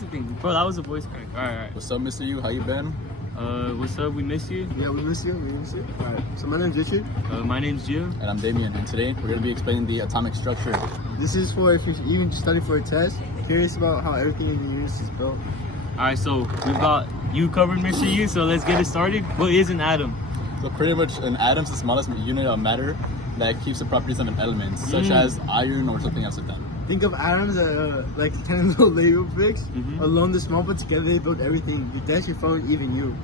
Bro, that was a voice crack. Alright. What's up, Mr. U? How you been? What's up? We miss you. Yeah, we miss you. Alright, so my name's Richard. My name's Gio. And I'm Damien, and today we're going to be explaining the atomic structure. This is for if you're even studying for a test, curious about how everything in the universe is built. Alright, so we've got you covered, Mr. U, so let's get it started. What is an atom? So pretty much an atom's the smallest unit of matter that keeps the properties of an element, such as iron or something else like that. Think of atoms like 10 little Lego bricks. Alone they're small, but together they build everything. Your desk, your phone, even you.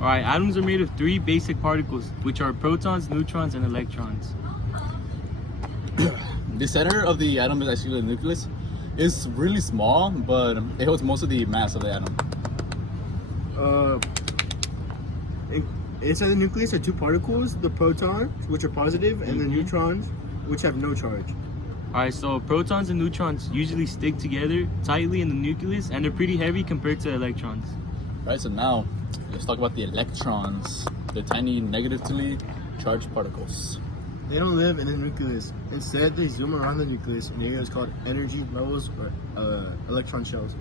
Alright, atoms are made of three basic particles, which are protons, neutrons, and electrons. The center of the atom is actually the nucleus. It's really small, but it holds most of the mass of the atom. Inside the nucleus are two particles, the protons, which are positive, and the neutrons, which have no charge. Alright, so protons and neutrons usually stick together tightly in the nucleus, and they're pretty heavy compared to electrons. Right, so now let's talk about the electrons. They're tiny negatively charged particles. They don't live in the nucleus. Instead, they zoom around the nucleus in areas called energy levels or electron shells.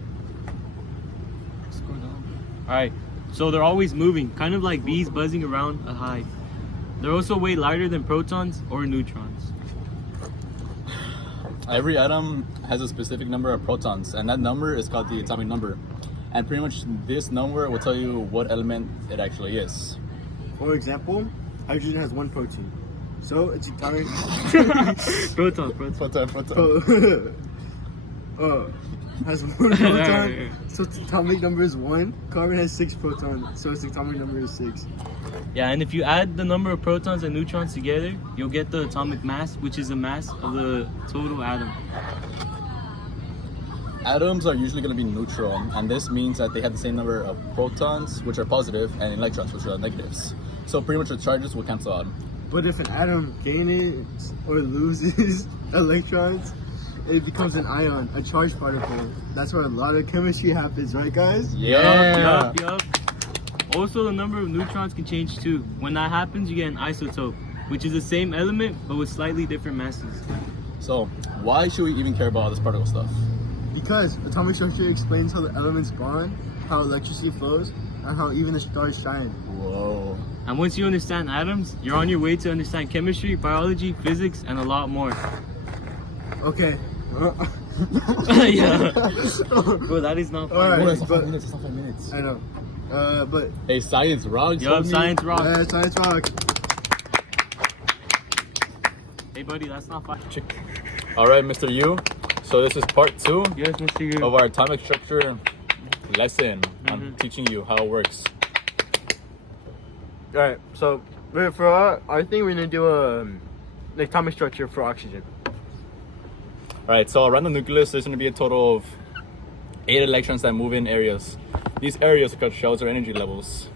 What's going on? Alright, so they're always moving, kind of like bees buzzing around a hive. They're also way lighter than protons or neutrons. Every atom has a specific number of protons, and that number is called the atomic number. And pretty much this number will tell you what element it actually is. For example, hydrogen has one protein. So its atomic Proton. has one proton. So its atomic number is 1. Carbon has 6 protons, so its atomic number is 6. Yeah, and if you add the number of protons and neutrons together, you'll get the atomic mass, which is the mass of the total atom. Atoms are usually going to be neutral, and this means that they have the same number of protons, which are positive, and electrons, which are negatives. So pretty much the charges will cancel out. But if an atom gains or loses electrons, it becomes an ion, a charged particle. That's where a lot of chemistry happens, right, guys? Yeah. Yup. Also, the number of neutrons can change too. When that happens, you get an isotope, which is the same element but with slightly different masses. So why should we even care about all this particle stuff? Because atomic structure explains how the elements bond, how electricity flows, and how even the stars shine. Whoa. And once you understand atoms, you're on your way to understand chemistry, biology, physics, and a lot more. Okay. Yeah. Bro, that is not fun. Alright, It's not 5 minutes. It's not 5 minutes. I know. But Hey, science rocks. Yup, homie. science rock. science rock. Hey, buddy, that's not fun. All right, Mr. U. So this is part 2 Yes, Mr. U. of our atomic structure lesson. I'm teaching you how it works. Alright, so for our thing, we're gonna do the atomic structure for oxygen. All right, so around the nucleus, there's going to be a total of 8 electrons that move in areas. These areas are called shells or energy levels.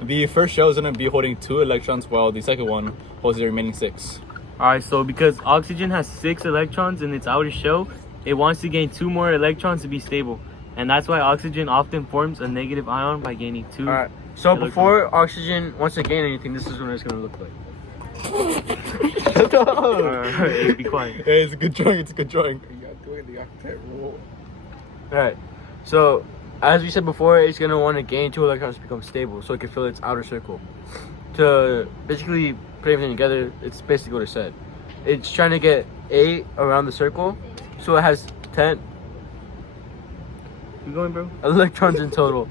The first shell is going to be holding 2 electrons, while the second one holds the remaining 6. Alright, so because oxygen has 6 electrons in its outer shell, it wants to gain 2 more electrons to be stable. And that's why oxygen often forms a negative ion by gaining 2 Alright, so electrons. before oxygen wants to gain anything, this is what it's gonna look like. Alright, be quiet. Hey, it's a good drawing. It's a good drawing. Alright, so as we said before, it's gonna want to gain 2 electrons to become stable, so it can fill its outer circle. To basically put everything together, it's basically what it said. It's trying to get 8 around the circle, so it has 10 You going, bro? electrons in total.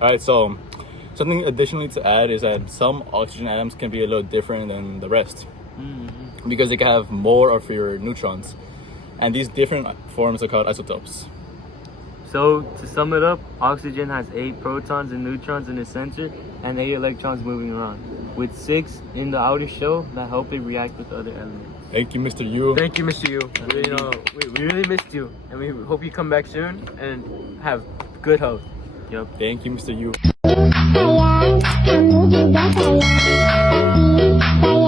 All right, so something additionally to add is that some oxygen atoms can be a little different than the rest because they can have more or fewer neutrons. And these different forms are called isotopes. So, to sum it up, oxygen has 8 protons and neutrons in its center and 8 electrons moving around, with 6 in the outer shell that help it react with other elements. Thank you, Mr. U. Thank you, Mr. U. We really missed you, and we hope you come back soon and have good health. Yup. Thank you, Mr. U. Sayang, kamu juga sayang.